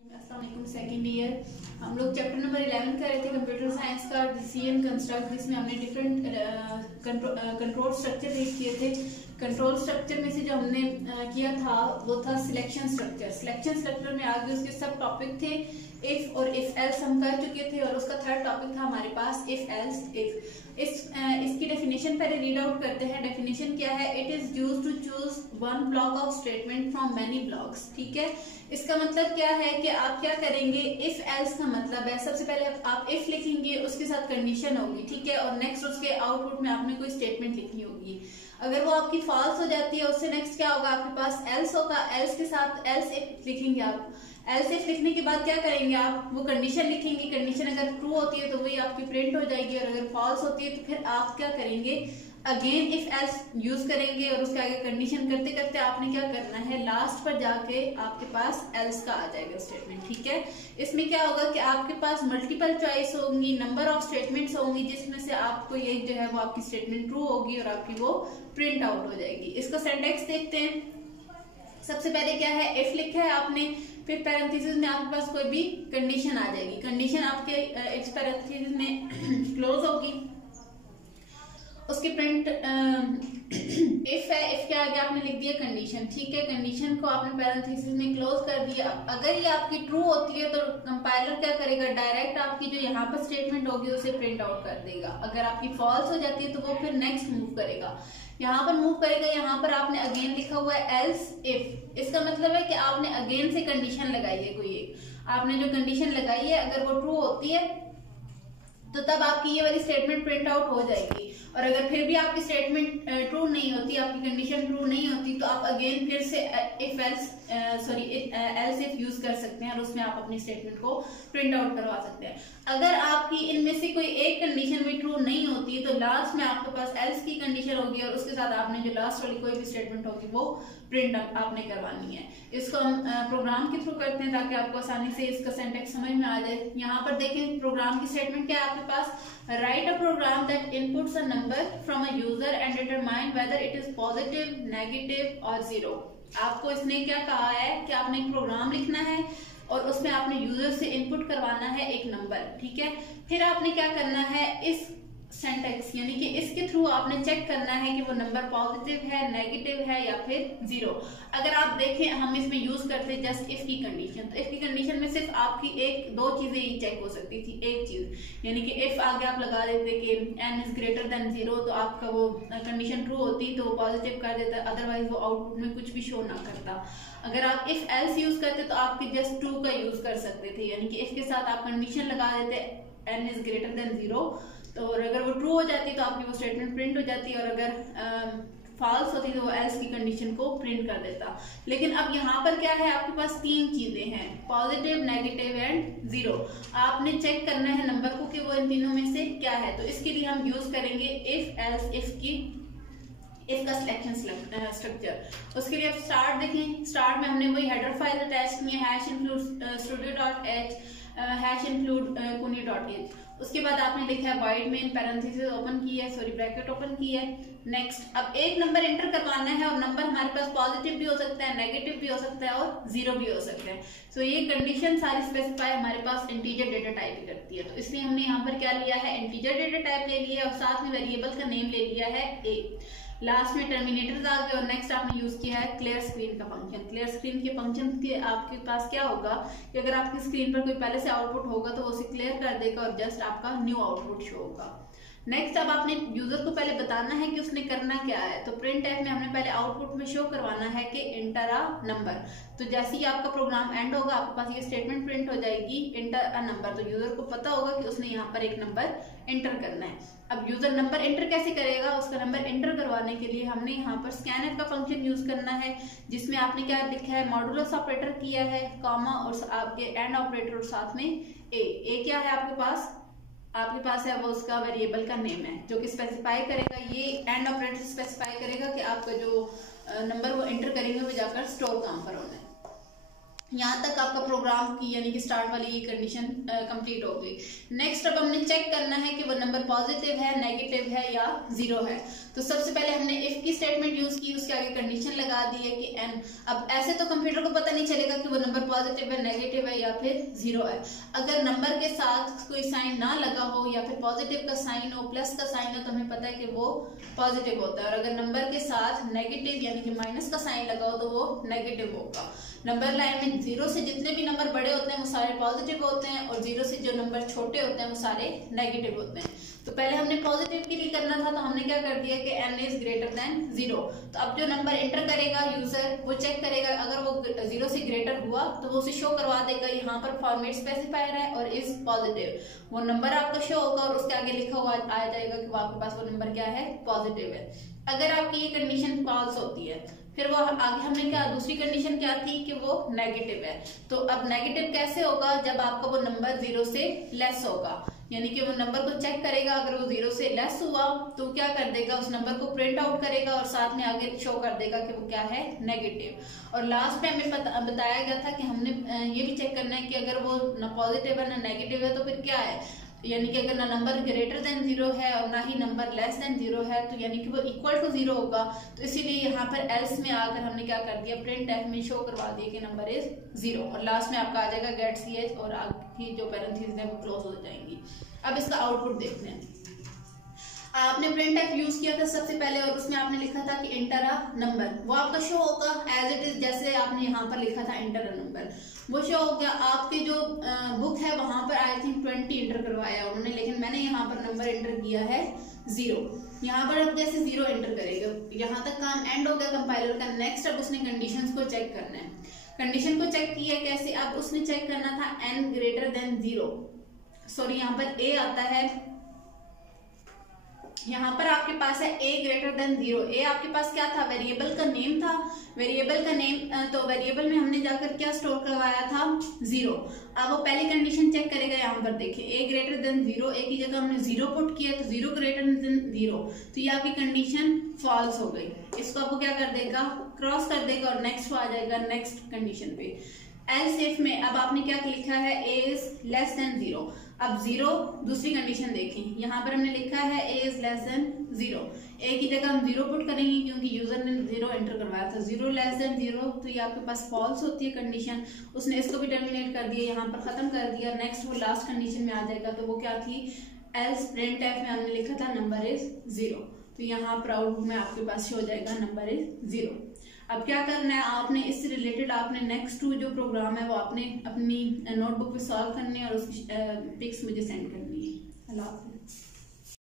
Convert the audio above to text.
अस्सलाम second year हम लोग चैप्टर नंबर 11 कर रहे थे कंप्यूटर साइंस का DCM कंस्ट्रक्ट, जिसमें हमने डिफरेंट कंट्रोल स्ट्रक्चर रीड किए थे। कंट्रोल स्ट्रक्चर में से जो हमने किया था वो था सिलेक्शन स्ट्रक्चर। सिलेक्शन स्ट्रक्चर में आगे उसके सब टॉपिक थे। इफ और इफ एल्स हम कर चुके थे और उसका थर्ड टॉपिक था हमारे पास इफ एल्स इफ। इसकी डेफिनेशन पहले रीड आउट करते हैं। डेफिनेशन क्या है? It is used to choose one block of statement from many blocks. ठीक है, इसका मतलब क्या है कि आप क्या करेंगे, इफ एल्स का मतलब है सबसे पहले आप इफ लिखेंगे, उसके साथ कंडीशन होगी, ठीक है, और नेक्स्ट उसके आउटपुट में आपने कोई स्टेटमेंट लिखनी होगी। अगर वो आपकी फॉल्स हो जाती है, उससे नेक्स्ट क्या होगा, आपके पास एल्स होगा। एल्स के साथ एल्स इफ लिखेंगे आप। एल्स इफ लिखने के बाद क्या करेंगे आप, वो कंडीशन लिखेंगे। कंडीशन अगर ट्रू होती है तो वही आपकी प्रिंट हो जाएगी, और अगर फॉल्स होती है तो फिर आप क्या करेंगे, अगेन इफ एल्स यूज करेंगे, और उसके आगे कंडीशन करते करते आपने क्या करना है, लास्ट पर जाके आपके पास एल्स का आ जाएगा स्टेटमेंट। ठीक है, इसमें क्या होगा कि आपके पास मल्टीपल चॉइस होंगी, नंबर ऑफ स्टेटमेंट्स होंगी, जिसमें से आपको ये जो है वो आपकी स्टेटमेंट ट्रू होगी और आपकी वो प्रिंट आउट हो जाएगी। इसका सिंटैक्स देखते हैं। सबसे पहले क्या है, इफ लिखा है आपने, फिर पैरेंथेसिस में आपके पास कोई भी कंडीशन आ जाएगी। कंडीशन आपके इस पैरेंथेसिस में क्लोज होगी, उसकी प्रिंट इफ है, इफ के आगे आपने लिख दिया कंडीशन। ठीक है, कंडीशन को आपने पैरेंथेसिस में क्लोज कर दिया। अगर ये आपकी ट्रू होती है तो कंपाइलर क्या करेगा, डायरेक्ट आपकी जो यहाँ पर स्टेटमेंट होगी उसे प्रिंट आउट कर देगा। अगर आपकी फॉल्स हो जाती है तो वो फिर नेक्स्ट मूव करेगा, यहाँ पर मूव करेगा। यहाँ पर आपने अगेन लिखा हुआ है एल्स इफ। इसका मतलब है कि आपने अगेन से कंडीशन लगाई है कोई एक। आपने जो कंडीशन लगाई है अगर वो ट्रू होती है तो तब आपकी ये वाली स्टेटमेंट प्रिंट आउट हो जाएगी। और अगर फिर भी आपकी स्टेटमेंट ट्रू नहीं होती, आपकी कंडीशन ट्रू नहीं होती, तो आप अगेन फिर से if else else if use कर सकते हैं और उसमें आप अपनी स्टेटमेंट को प्रिंट आउट करवा सकते हैं। अगर आपकी इनमें से कोई एक कंडीशन भी ट्रू नहीं होती तो लास्ट में आपके पास एल्स की कंडीशन होगी और उसके साथ आपने जो लास्ट वाली कोई भी स्टेटमेंट होगी वो प्रिंट आपने करवानी है। इसको हम प्रोग्राम के थ्रू करते हैं ताकि आपको आसानी से इसका सिंटैक्स समझ में आ जाए। यहाँ पर देखें प्रोग्राम की स्टेटमेंट क्या है आपके पास, write a program that inputs a number from a user and determine whether it is positive, negative और जीरो। आपको इसने क्या कहा है कि आपने एक प्रोग्राम लिखना है और उसमें आपने यूजर से इनपुट करवाना है एक नंबर। ठीक है, फिर आपने क्या करना है, इस सिंटैक्स यानी कि इसके थ्रू आपने चेक करना है कि वो नंबर पॉजिटिव है, नेगेटिव है या फिर जीरो। अगर आप देखें हम इसमें यूज करते हैं जस्ट इफ की कंडीशन, तो इफ की कंडीशन में सिर्फ आपकी एक दो चीजें ही चेक हो सकती थी, एक चीज, यानी कि इफ आगे आप लगा देते कि n is greater than zero, तो आपका वो कंडीशन ट्रू होती तो वो पॉजिटिव कर देता, अदरवाइज वो आउटपुट में कुछ भी शो ना करता। अगर आप इफ एल्स यूज करते तो आपके जस्ट ट्रू का यूज कर सकते थे, यानी कि इफ के साथ आप कंडीशन लगा देते n is greater than zero, तो और अगर वो ट्रू हो जाती तो आपकी वो स्टेटमेंट प्रिंट हो जाती, और अगर फॉल्स होती तो वो एल्स की कंडीशन को प्रिंट कर देता। लेकिन अब यहाँ पर क्या है, आपके पास तीन चीजें हैं, पॉजिटिव, नेगेटिव एंड जीरो। आपने चेक करना है नंबर को कि वो इन तीनों में से क्या है। तो इसके लिए हम यूज करेंगे इफ एल्स इफ की इसका सिलेक्शन स्ट्रक्चर। उसके लिए आप स्टार्ट देखें, स्टार्ट में हमने वही हेडर फाइल अटैच की है, #studio.h #include उसके बाद आपने लिखा है वाइड मेन पैरेंथेसिस ओपन की है, सॉरी ब्रैकेट ओपन की है। नेक्स्ट अब एक नंबर एंटर करवाना है और नंबर हमारे पास पॉजिटिव भी हो सकता है, नेगेटिव भी हो सकता है और जीरो भी हो सकता है। सो ये कंडीशन सारी स्पेसिफाई हमारे पास इंटीजर डेटा टाइप करती है। तो इसलिए हमने यहाँ पर क्या लिया है, इंटीजर डेटा टाइप ले लिया और साथ में वेरिएबल का नेम ले लिया है ए। लास्ट में टर्मिनेटर्स आ गए और नेक्स्ट आपने यूज किया है क्लियर स्क्रीन का फंक्शन। क्लियर स्क्रीन के फंक्शन के आपके पास क्या होगा कि अगर आपकी स्क्रीन पर कोई पहले से आउटपुट होगा तो वो उसे क्लियर कर देगा और जस्ट आपका न्यू आउटपुट शो होगा। नेक्स्ट अब आपने यूजर को पहले बताना है कि उसने करना क्या है। तो प्रिंट एफ में हमने पहले आउटपुट में शो करवाना है कि इंटर अ नंबर। तो जैसे ही आपका प्रोग्राम एंड होगा आपके पास ये स्टेटमेंट प्रिंट हो जाएगी इंटर अ नंबर। तो यूजर को पता होगा कि उसने यहाँ पर एक नंबर एंटर करना है। अब यूजर नंबर एंटर कैसे करेगा, उसका नंबर एंटर करवाने के लिए हमने यहाँ पर स्कैनफ का फंक्शन यूज करना है, जिसमें आपने क्या लिखा है, मॉडुलस ऑपरेटर किया है, कॉमा और आपके एंड ऑपरेटर और साथ में ए क्या है आपके पास है वो उसका वेरिएबल का नेम है जो कि स्पेसिफाई करेगा, ये एंड ऑपरेटर स्पेसिफाई करेगा कि आपका जो नंबर वो एंटर करेंगे वो जाकर स्टोर कहाँ पर होना है। यहाँ तक आपका प्रोग्राम की यानी कि स्टार्ट वाली ये कंडीशन कंप्लीट हो गई। नेक्स्ट अब हमने चेक करना है कि वो नंबर पॉजिटिव है, नेगेटिव है या जीरो है। तो सबसे पहले हमने इफ की स्टेटमेंट यूज की, उसके आगे कंडीशन लगा दी है कि एन। अब ऐसे तो कंप्यूटर को पता नहीं चलेगा कि वो नंबर पॉजिटिव है, नेगेटिव है या फिर जीरो है। अगर नंबर के साथ कोई साइन ना लगा हो या फिर पॉजिटिव का साइन हो, प्लस का साइन हो, तो हमें पता है कि वो पॉजिटिव होता है। और अगर नंबर के साथ नेगेटिव यानी कि माइनस का साइन लगा हो तो वो नेगेटिव होगा। नंबर लाइन में जीरो से जितने भी नंबर बड़े होते हैं वो सारे पॉजिटिव होते हैं, और जीरो से जो नंबर छोटे होते हैं वो सारे नेगेटिव होते हैं। तो पहले हमने पॉजिटिव के लिए करना था, तो हमने क्या कर दिया कि n is greater than zero. तो अब जो नंबर एंटर करेगा यूजर, वो चेक करेगा, अगर वो जीरो से ग्रेटर हुआ तो वो उसे शो करवा देगा यहाँ पर फॉर्मेट स्पेसिफायर है और इज पॉजिटिव, वो नंबर आपका शो होगा और उसके आगे लिखा हुआ आ जाएगा कि आपके पास वो नंबर क्या है, पॉजिटिव है। अगर आपकी ये कंडीशन फॉल्स होती है, फिर वो आगे हमने क्या, दूसरी कंडीशन क्या थी कि वो नेगेटिव है। तो अब नेगेटिव कैसे होगा, जब आपका वो नंबर जीरो से लेस होगा, यानी कि वो नंबर को चेक करेगा, अगर वो जीरो से लेस हुआ तो क्या कर देगा, उस नंबर को प्रिंट आउट करेगा और साथ में आगे शो कर देगा कि वो क्या है, नेगेटिव। और लास्ट में हमें बताया गया था कि हमने ये भी चेक करना है कि अगर वो ना पॉजिटिव है ना नेगेटिव है तो फिर क्या है, यानी कि अगर ना नंबर ग्रेटर देन जीरो है और ना ही नंबर लेस देन जीरो है, तो यानी कि वो इक्वल टू जीरो होगा। तो इसीलिए यहाँ पर एल्स में आकर हमने क्या कर दिया, प्रिंट एफ में शो करवा दिया कि नंबर इज जीरो, और लास्ट में आपका आ जाएगा गेट सी एच और आगे जो पैरेंथेसिस है वो क्लोज हो जाएंगी। अब इसका आउटपुट देखते हैं। आपने प्रिंट एफ यूज किया था सबसे पहले और उसमें आपने लिखा था कि एंटर अ नंबर, वो आपका शो होगा एज इट इज, जैसे आपने यहाँ पर लिखा था एंटर अ नंबर, वो शो हो गया। आपके जो बुक है वहां पर आई थिंक 20 एंटर करवाया उन्होंने, लेकिन मैंने यहाँ पर नंबर एंटर किया है जीरो। यहाँ पर अब जैसे जीरो एंटर करेगा, यहाँ तक काम एंड हो गया कंपाइलर का। नेक्स्ट अब उसने कंडीशंस को चेक करना है। कंडीशन को चेक किया कैसे, अब उसने चेक करना था n greater than zero, sorry यहाँ पर a आता है, यहाँ पर आपके पास है a greater than zero. a आपके पास क्या था, वेरिएबल का नेम था, वेरिएबल का नेम, तो वेरिएबल में हमने जाकर क्या स्टोर करवाया था, जीरो। अब वो पहली कंडीशन चेक करेगा, यहाँ पर देखिए a greater than zero, a की जगह हमने जीरो पुट किया तो जीरो ग्रेटर देन जीरो, तो ये आपकी कंडीशन फॉल्स हो गई। इसको आपको क्या कर देगा, क्रॉस कर देगा और नेक्स्ट आ जाएगा नेक्स्ट कंडीशन पे। एल्स इफ में अब आपने क्या लिखा है, a is less than zero. अब जीरो, दूसरी कंडीशन देखें, यहाँ पर हमने लिखा है a is less than zero, a की जगह हम जीरो पुट करेंगे क्योंकि यूजर ने जीरो एंटर करवाया था। जीरो लेस देन जीरो, तो ये आपके पास फॉल्स होती है कंडीशन, उसने इसको भी टर्मिनेट कर दिया, यहाँ पर खत्म कर दिया। नेक्स्ट वो लास्ट कंडीशन में आ जाएगा, तो वो क्या थी, एल्स प्रिंट एफ में हमने लिखा था नंबर इज जीरो, तो यहाँ पर आउटपुट में आपके पास शो हो जाएगा नंबर इज जीरो। अब क्या करना है, आपने इससे रिलेटेड आपने नेक्स्ट जो प्रोग्राम है वो आपने अपनी नोटबुक पे सॉल्व करने और उसकी पिक्स मुझे सेंड करनी है। अल्लाह हाफ़िज़।